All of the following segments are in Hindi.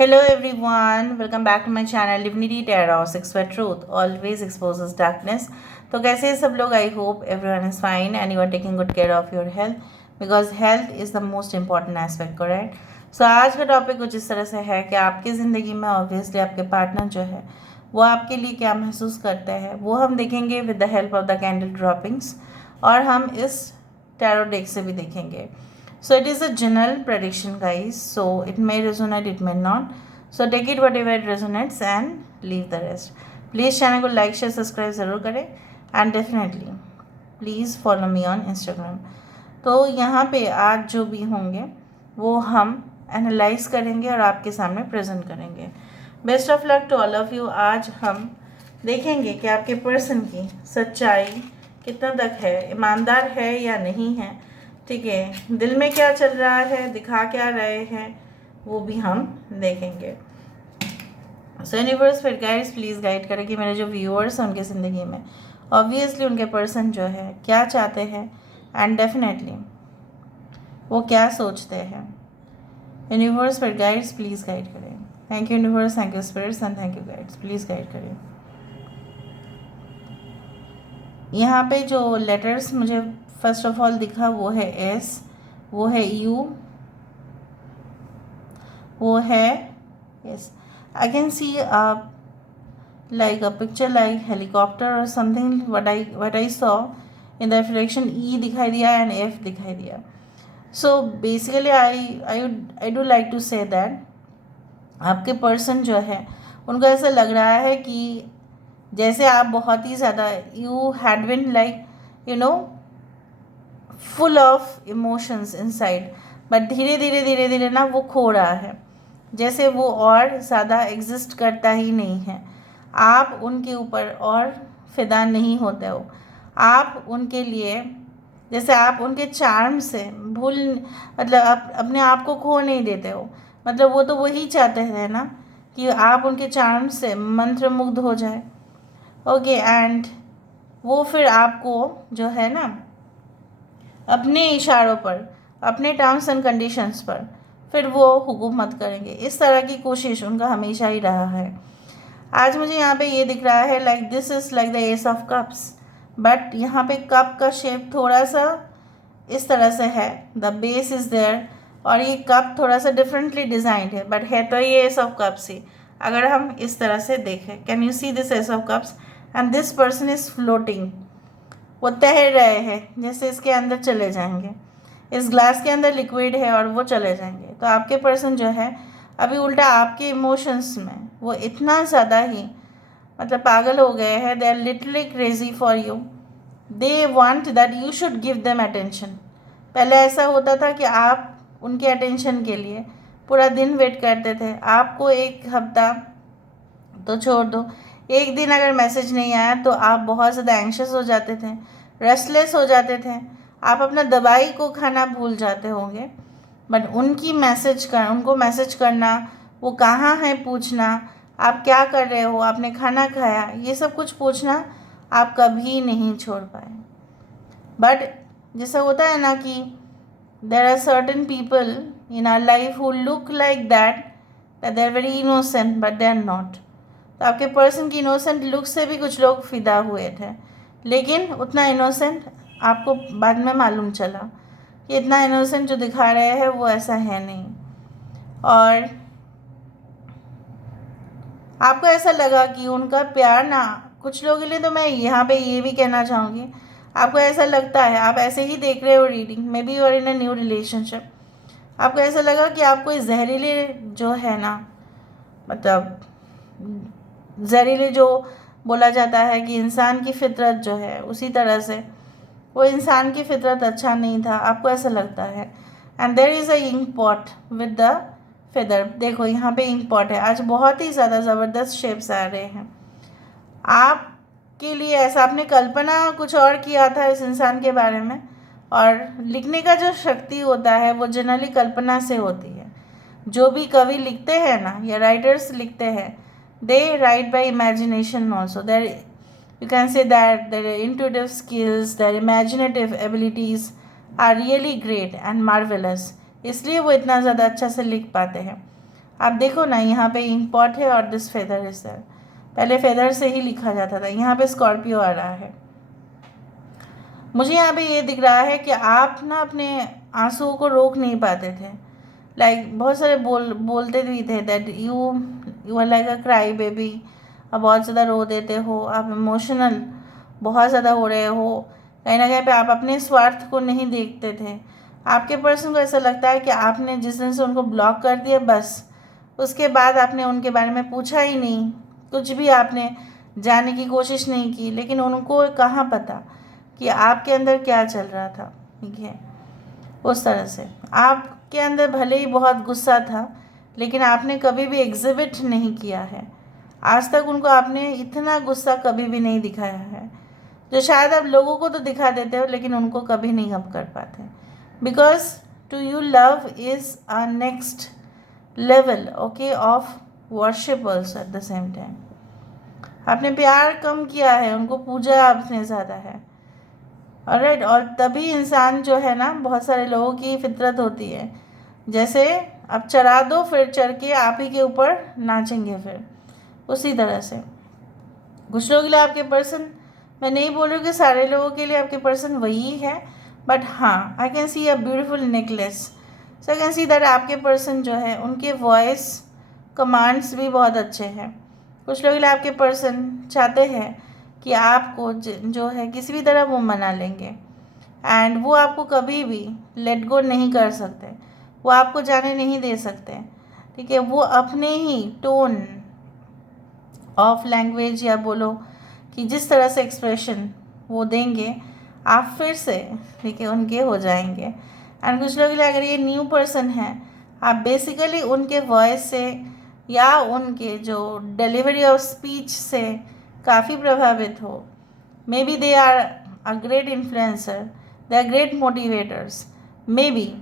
Hello everyone, welcome back to my channel Divinity Tarot 6 for Truth always exposes darkness. तो कैसे हैं सब लोग? I hope everyone is fine and you are taking good care of your health because health is the most important aspect, correct? So आज का टॉपिक कुछ इस तरह से है कि आपकी ज़िंदगी में ऑब्वियसली आपके पार्टनर जो है वो आपके लिए क्या महसूस करते हैं वो हम देखेंगे with the help of the candle droppings, और हम इस टैरो डेक से भी देखेंगे. So it is a general prediction, guys. So it may resonate, it may not. So take it whatever it resonates and leave the rest. Please channel को like, share, subscribe ज़रूर करें and definitely please follow me on Instagram. तो यहाँ पे आज जो भी होंगे वो हम एनालाइज करेंगे और आपके सामने प्रेजेंट करेंगे. Best of luck to all of you. आज हम देखेंगे कि आपके पर्सन की सच्चाई कितना तक है, ईमानदार है या नहीं है, ठीक है, दिल में क्या चल रहा है, दिखा क्या रहे हैं, वो भी हम देखेंगे. सो यूनिवर्स फिर गाइड्स प्लीज़ गाइड करें कि मेरे जो व्यूअर्स हैं उनकी ज़िंदगी में ऑब्वियसली उनके पर्सन जो है क्या चाहते हैं एंड डेफिनेटली वो क्या सोचते हैं. यूनिवर्स फिर गाइड्स प्लीज़ गाइड करें. Thank you universe, thank you spirits and thank you guides. Please guide करें. यहाँ पे जो लेटर्स मुझे फर्स्ट ऑफ ऑल दिखा वो है एस, वो है यू, वो है yes. I can see like a picture like helicopter or something. what I saw in that direction E दिखाई दिया and F दिखाई दिया. So basically I do like to say that आपके पर्सन जो है उनको ऐसा लग रहा है कि जैसे आप बहुत ही ज़्यादा you had been like you know full of emotions inside, but धीरे धीरे ना वो खो रहा है, जैसे वो और ज़्यादा एग्जिस्ट करता ही नहीं है. आप उनके ऊपर और फिदा नहीं होते हो. आप उनके लिए जैसे आप उनके चार्म से भूल मतलब आप अपने आप को खो नहीं देते हो. मतलब वो तो वही चाहते हैं ना कि आप उनके चार्म से मंत्रमुग्ध हो जाए. ओके एंड वो फिर आपको जो है ना अपने इशारों पर, अपने टर्म्स एंड कंडीशंस पर फिर वो हुकूमत करेंगे. इस तरह की कोशिश उनका हमेशा ही रहा है. आज मुझे यहाँ पे ये दिख रहा है like this is like the ace of cups, but यहाँ पे कप का शेप थोड़ा सा इस तरह से है, द बेस इज़ देयर, और ये कप थोड़ा सा डिफरेंटली डिज़ाइंड है, बट है तो ये एस ऑफ कप्स ही. अगर हम इस तरह से देखें, can you see this S of cups and this person is floating. वो तैर रहे हैं, जैसे इसके अंदर चले जाएंगे. इस ग्लास के अंदर लिक्विड है और वो चले जाएंगे. तो आपके पर्सन जो है अभी उल्टा आपके इमोशंस में वो इतना ज़्यादा ही मतलब पागल हो गए हैं. They are literally crazy for you. They want that you should give them attention. पहले ऐसा होता था कि आप उनके अटेंशन के लिए पूरा दिन वेट करते थे. आपको एक हफ्ता तो छोड़ दो, एक दिन अगर मैसेज नहीं आया तो आप बहुत ज़्यादा एंशियस हो जाते थे, रेस्टलेस हो जाते थे, आप अपना दवाई को खाना भूल जाते होंगे. बट उनको मैसेज करना, वो कहाँ है पूछना, आप क्या कर रहे हो, आपने खाना खाया, ये सब कुछ पूछना आप कभी नहीं छोड़ पाए. बट जैसा होता है ना कि there are certain people in our life who look like that they are very innocent but they are not. तो आपके पर्सन की इनोसेंट लुक से भी कुछ लोग फिदा हुए थे, लेकिन उतना इनोसेंट आपको बाद में मालूम चला कि इतना इनोसेंट जो दिखा रहे हैं वो ऐसा है नहीं. और आपको ऐसा लगा कि उनका प्यार ना, कुछ लोगों के लिए तो मैं यहाँ पे ये भी कहना चाहूँगी, आपको ऐसा लगता है, आप ऐसे ही देख रहे हो reading, maybe you are in a new relationship, आपको ऐसा लगा कि आपको जहरीले जो है ना, मतलब जहरीले जो बोला जाता है कि इंसान की फितरत जो है उसी तरह से वो इंसान की फितरत अच्छा नहीं था, आपको ऐसा लगता है. And there is a ink pot with the feather. देखो यहाँ पे इंक पॉट है. आज बहुत ही ज़्यादा ज़बरदस्त शेप्स आ रहे हैं आपके लिए. ऐसा आपने कल्पना कुछ और किया था इस इंसान के बारे में, और लिखने का जो शक्ति होता है वो जनरली कल्पना से होती है. जो भी कवि लिखते हैं ना या राइटर्स लिखते हैं, they write by imagination also. You can say that their intuitive skills, their imaginative abilities are really great and marvelous. इसलिए वो इतना ज़्यादा अच्छा से लिख पाते हैं. आप देखो ना, यहाँ पे इंक पॉट है और दिस फेदर इज देयर। पहले फेदर से ही लिखा जाता था, यहाँ पे स्कॉर्पियो आ रहा है। मुझे यहाँ पे ये दिख रहा है कि आप ना अपने आंसुओं को रोक नहीं पाते थे। बहुत सारे बोलते भी थे that you are like a cry baby. आप बहुत ज़्यादा रो देते हो, आप इमोशनल बहुत ज़्यादा हो रहे हो। कहीं ना कहीं पे आप अपने स्वार्थ को नहीं देखते थे। आपके पर्सन को ऐसा लगता है कि आपने जिस दिन से उनको ब्लॉक कर दिया, बस उसके बाद आपने उनके बारे में पूछा ही नहीं, कुछ भी आपने जानने की कोशिश नहीं की। लेकिन उनको कहाँ पता कि आपके अंदर क्या चल रहा था। ठीक है, उस तरह से आपके अंदर भले ही बहुत गुस्सा था, लेकिन आपने कभी भी एग्जिबिट नहीं किया है। आज तक उनको आपने इतना गुस्सा कभी भी नहीं दिखाया है, जो शायद आप लोगों को तो दिखा देते हो लेकिन उनको कभी नहीं आप कर पाते। Because to you love is a next level okay of worship also at the same time. आपने प्यार कम किया है, उनको पूजा आपने ज़्यादा है। ऑलराइट, और तभी इंसान जो है ना, बहुत सारे लोगों की फितरत होती है, जैसे अब चढ़ा दो फिर चढ़ के आप ही के ऊपर नाचेंगे, फिर उसी तरह से कुछ लोगों के लिए आपके पर्सन, मैं नहीं बोल रही हूँ कि सारे लोगों के लिए आपके पर्सन वही है, बट हाँ, I can see a beautiful necklace. So I can see that आपके पर्सन जो है उनके वॉइस कमांड्स भी बहुत अच्छे हैं। कुछ लोग आपके पर्सन चाहते हैं कि आपको जो है किसी भी तरह वो मना लेंगे, एंड वो आपको कभी भी लेट गो नहीं कर सकते, वो आपको जाने नहीं दे सकते। ठीक है, वो अपने ही टोन ऑफ लैंग्वेज या बोलो कि जिस तरह से एक्सप्रेशन वो देंगे, आप फिर से ठीक है उनके हो जाएंगे। एंड कुछ लोग अगर ये न्यू पर्सन है, आप बेसिकली उनके वॉइस से या उनके जो डिलीवरी ऑफ स्पीच से काफ़ी प्रभावित हो। Maybe they are a great influencer, they are great motivators, maybe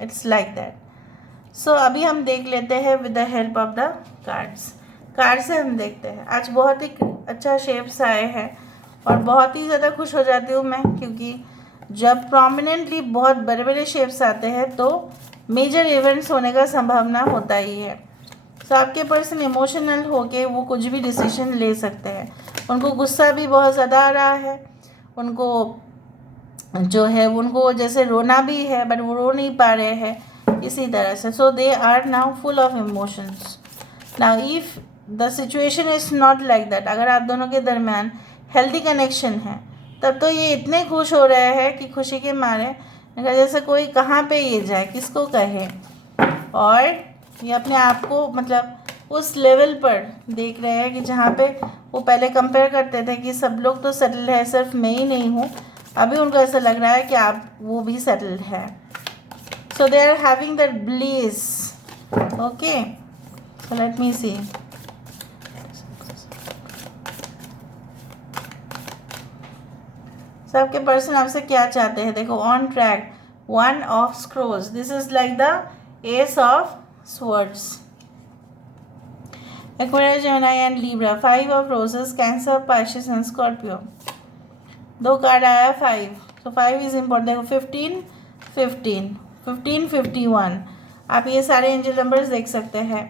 it's like that. So अभी हम देख लेते हैं with the help of the cards. Card से हम देखते हैं। आज बहुत ही अच्छा शेप्स आए हैं और बहुत ही ज़्यादा खुश हो जाती हूँ मैं, क्योंकि जब प्रोमिनेंटली बहुत बड़े बड़े शेप्स आते हैं तो मेजर इवेंट्स होने का संभावना होता ही है। तो आपके पर्सन इमोशनल होके वो कुछ भी डिसीजन ले सकते हैं। उनको गुस्सा भी बहुत ज़्यादा आ रहा है, उनको जो है उनको जैसे रोना भी है, बट वो रो नहीं पा रहे हैं इसी तरह से। So they are now full of emotions. Now if the situation is not like that, अगर आप दोनों के दरमियान हेल्दी कनेक्शन है, तब तो ये इतने खुश हो रहे हैं कि खुशी के मारे अगर जैसे कोई कहाँ पे ये जाए, किसको कहे, और ये अपने आप को मतलब उस लेवल पर देख रहे हैं कि जहाँ पे वो पहले कंपेयर करते थे कि सब लोग तो सेटल्ड है, सिर्फ मैं ही नहीं हूँ, अभी उनको ऐसा लग रहा है कि आप वो भी सेटल्ड है। So they are having that bliss. Okay, so let me see. So आपके पर्सन आपसे क्या चाहते हैं, देखो on track, 1 of scrolls, this is like the ace of swords, Aquarius, Gemini and Libra, 5 of roses, Cancer, Pisces and Scorpio. दो कार्ड आया 5, तो 5 इज इम्पोर्टेंट। देखो 15, 15, 15, 51, आप ये सारे एंजल नंबर्स देख सकते हैं।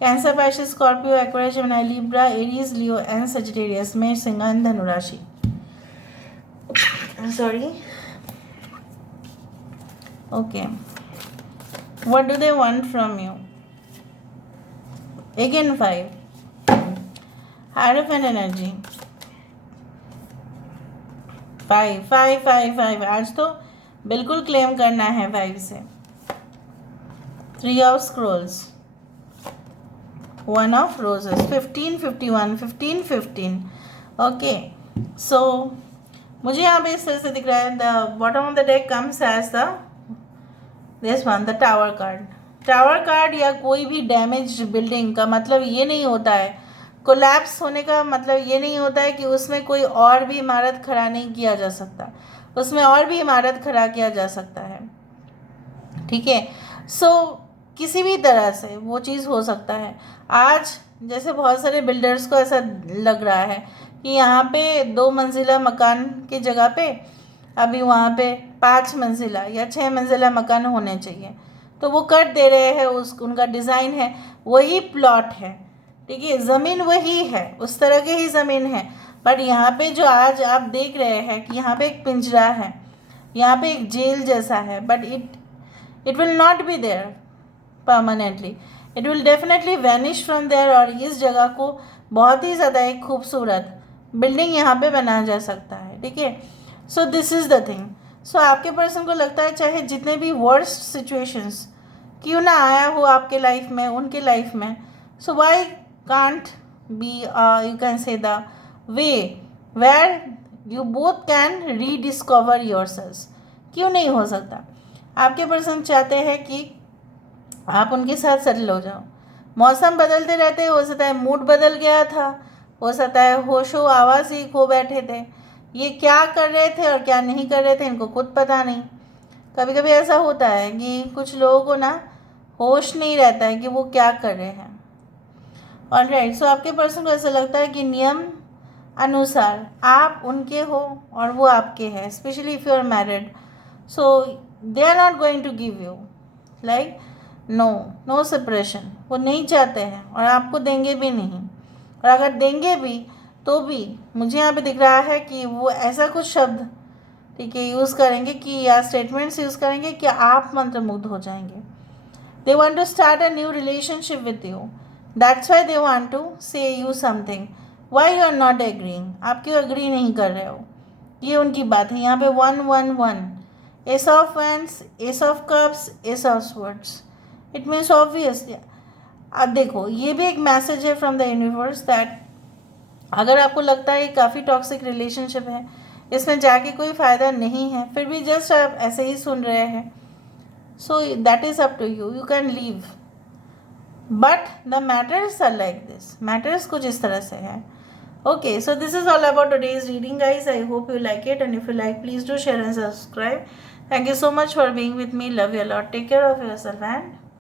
Cancer, Pisces, Scorpio, Aquarius, Gemini, Libra, Aries, Leo and Sagittarius में सिंह एंड धनुराशि। Sorry. Okay. What do they want from you? Again 5. Hierophant energy. 5, 5, 5, 5. आज तो बिल्कुल क्लेम करना है 5 से। 3 of scrolls. 1 of roses. 15, 51, 15, 15. Okay. So मुझे यहाँ पे इस तरह से दिख रहा है, the bottom of the deck comes as the this one, the tower card. Tower card या कोई भी डैमेज बिल्डिंग का मतलब ये नहीं होता है, कोलैप्स होने का मतलब ये नहीं होता है कि उसमें कोई और भी इमारत खड़ा नहीं किया जा सकता, उसमें और भी इमारत खड़ा किया जा सकता है। ठीक है, सो किसी भी तरह से वो चीज़ हो सकता है। आज जैसे बहुत सारे बिल्डर्स को ऐसा लग रहा है कि यहाँ पे 2 मंजिला मकान की जगह पे अभी वहाँ पे 5 मंजिला या 6 मंजिला मकान होने चाहिए। तो वो कट दे रहे हैं, उनका डिज़ाइन है, वही प्लॉट है, ठीक है, ज़मीन वही है, उस तरह की ही ज़मीन है। बट यहाँ पे जो आज आप देख रहे हैं कि यहाँ पे एक पिंजरा है, यहाँ पे एक जेल जैसा है, but it will not be there permanently, it will definitely vanish from there. और इस जगह को बहुत ही ज़्यादा एक खूबसूरत बिल्डिंग यहाँ पे बनाया जा सकता है, ठीक है। So this is the thing. So आपके पर्सन को लगता है चाहे जितने भी वर्स्ट सिचुएशंस क्यों ना आया हो आपके लाइफ में, उनके लाइफ में, so why can't be you can say the way where you both can rediscover yourselves. क्यों नहीं हो सकता? आपके पर्सन चाहते हैं कि आप उनके साथ सेटल हो जाओ। मौसम बदलते रहते हैं, हो सकता है मूड बदल गया था, हो सकता है होशो आवाज़ ही खो बैठे थे, ये क्या कर रहे थे और क्या नहीं कर रहे थे इनको खुद पता नहीं। कभी कभी ऐसा होता है कि कुछ लोगों को ना होश नहीं रहता है कि वो क्या कर रहे हैं। ऑलराइट, सो आपके पर्सन को ऐसा लगता है कि नियम अनुसार आप उनके हो और वो आपके हैं, specially if you are married. So they are not going to give you like no separation, वो नहीं चाहते हैं और आपको देंगे भी नहीं। और अगर देंगे भी तो भी मुझे यहाँ पे दिख रहा है कि वो ऐसा कुछ शब्द, ठीक है, यूज़ करेंगे कि या स्टेटमेंट्स यूज़ करेंगे कि आप मंत्रमुग्ध हो जाएंगे। They want to start a new relationship with you, that's why they want to say you something, why you are not agreeing, आप क्यों एग्री नहीं कर रहे हो, ये उनकी बात है। यहाँ पे 1 1 1 S of wands, S of cups, S of swords, it means obviously. अब देखो ये भी एक मैसेज है फ्रॉम द यूनिवर्स दैट अगर आपको लगता है काफ़ी टॉक्सिक रिलेशनशिप है, इसमें जाके कोई फ़ायदा नहीं है, फिर भी जस्ट आप ऐसे ही सुन रहे हैं, so that is up to you, you can leave. But the matters are like this, matters कुछ इस तरह से है। Okay, so this is all about today's reading guys. I hope you like it, and if you like, please do share and subscribe. Thank you so much for being with me. Love you a lot. Take care of yourself and